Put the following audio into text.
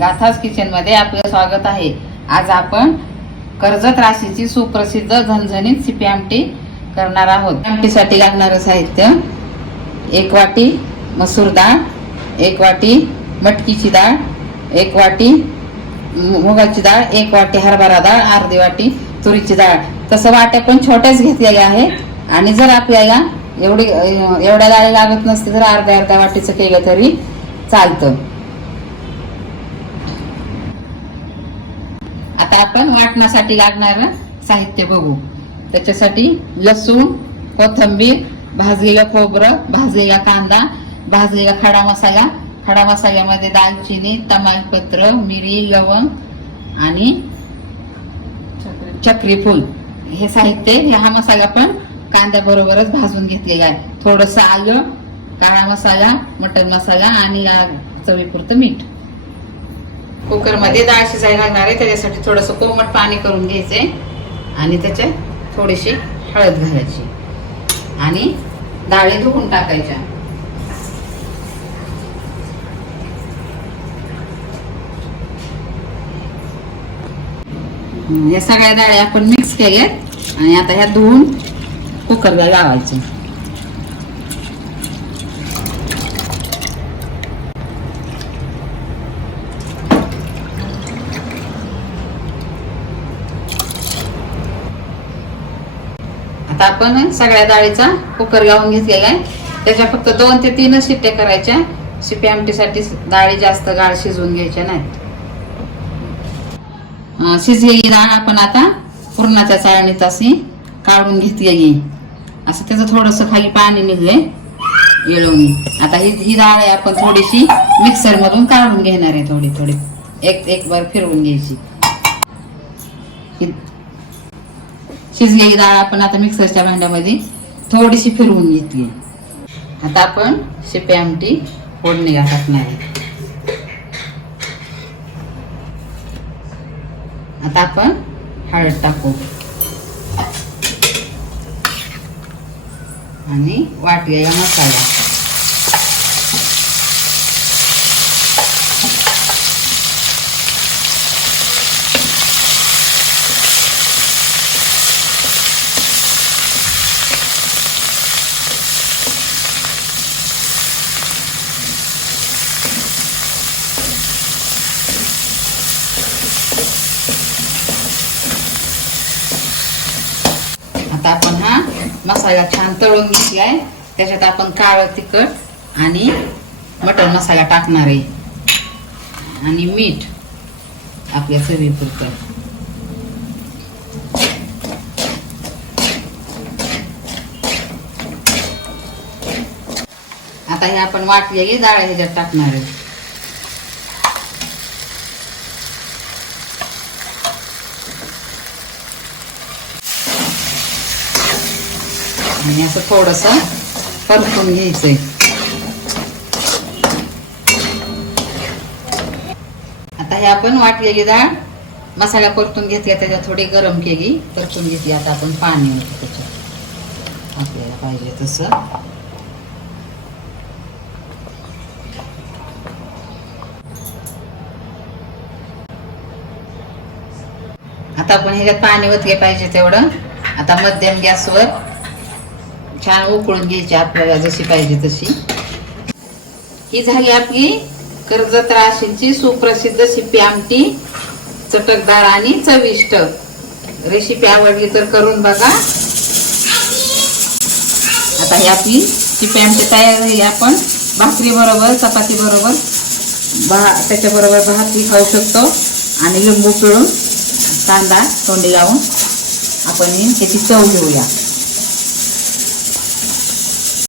गाथास kitchen मध्ये आपलं स्वागत आहे। आज आपण कर्जत राशीची सुप्रसिद्ध झणझणीत सिपी आमटी करणार आहोत। आमटीसाठी लागणारे साहित्य: 1 वाटी मसूर डाळ, 1 वाटी मटकीची डाळ, 1 वाटी मुगाची डाळ, 1 वाटी हरभरा डाळ, अर्धी वाटी तुरीची डाळ। तसं वाट्या पण छोट्याच घेतलेल्या आहेत आणि जर आपल्याला एवढ्या डाळी लागत नसते तर अर्ध्या वाटीचं केलं तरी चालतं। आता आपण वाटण्यासाठी लागणारं साहित्य बघू। त्याच्यासाठी लसूण, कोथिंबीर, भाजलेलं खोबरं, भाजलेला कांदा, भाजलेला खडा मसाला। खडा मसाल्यामध्ये दालचिनी, तमालपत्र, मिरी, लवंग आणि चक्री फूल हे साहित्य। हा मसाला पण कांद्याबरोबरच भाजून घेतलेला आहे। थोडंसं आलं, काळा मसाला, मटन मसाला आणि चवीपुरतं मीठ। कुकर मध्ये डाळ शिजायला लागणार आहे, त्याच्यासाठी थोडंसं कोमट पाणी करून घ्यायचंय आणि त्याच्यात थोडीशी हळद घालायची आणि डाळी धुवून टाकायच्या। या सगळ्या डाळी आपण मिक्स केल्यात आणि आता ह्या धुवून कुकरला लावायचं। आता आपण सगळ्या डाळीचा कुकर लावून घेतलेला आहे। त्याच्या फक्त 2 ते 3 शिट्ट्या करायच्या। सिपी आमटीसाठी डाळी जास्त गाळ शिजवून घ्यायच्या नाहीत। शिजलेली डाळ आपण आता पुरणाच्या चाळणीत अशी काढून घेतलेली, असं त्याचं थोडंसं खाली पाणी निघलंय येळवून। आता ही डाळ आहे आपण थोडीशी मिक्सर मधून काढून घेणार आहे। थोडी एक बार फिरवून घ्यायची। शिजलेली डाळ आपण आता मिक्सरच्या भांड्यामध्ये थोडीशी फिरवून घेतली। आता आपण सिपी आमटी फोडणीला टाकणार आहे। आता आपण हळद टाकू आणि वाटलेला मसाला। आता आपण हा मसाला छान तळून घेतलाय। त्याच्यात आपण काळं तिखट आणि मटन मसाला टाकणार आहे आणि मीठ आपल्या चवीपुरतं। आता हे आपण वाटलेली डाळ ह्याच्यात टाकणार आहे आणि असं थोडंसं परतून घ्यायचंय। आता हे आपण वाटलेली डाळ मसाला परतून घेतली, त्याच्यात थोडी गरम केली, परतून घेतली। आता आपण पाणी ओतू त्याच्यात आपल्याला पाहिजे तसं। आता आपण ह्याच्यात पाणी ओतले पाहिजे तेवढं। आता मध्यम गॅसवर छान उकळून घ्यायची आपल्याला जशी पाहिजे तशी। ही झाली आपली कर्जत राशीची सुप्रसिद्ध सिपी आमटी, चटकदार आणि चविष्ट। रेसिपी आवडली तर करून बघा। आता ही आपली सिपी आमटी तयार झाली। आपण भाकरी बरोबर, चपाती बरोबर, त्याच्याबरोबर भाकरी खाऊ शकतो आणि लिंबू पिळून कांदा तोंडी लावून आपण ह्याची चव घेऊया।